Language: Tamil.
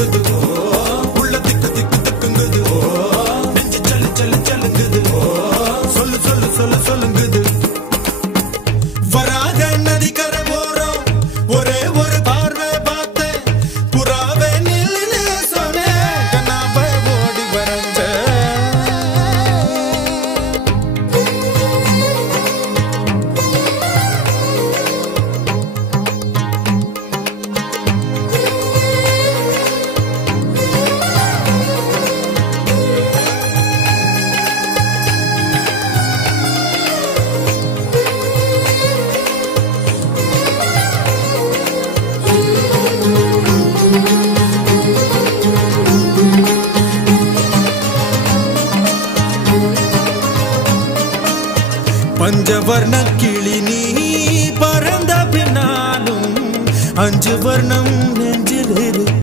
நடுங்குது உள்ள திக்கு திக்கு திக்குங்குது நெஞ்சு சல்லு சல்லு சல்லுங்குது சொல்லு சொல்லு சொல்லு சொல்லுங்குது வராக நதிக்கரை போறோம் ஒரே ஒரு பார்வை பார்த்தேன் புறாவே நில்லுன்னு சொன்னேன் கண்ணாப ஓடி வரைஞ்ச பஞ்சவர்ண கிளி நீ பறந்த பின்னாலும் அஞ்சு வர்ணம் நெஞ்சில்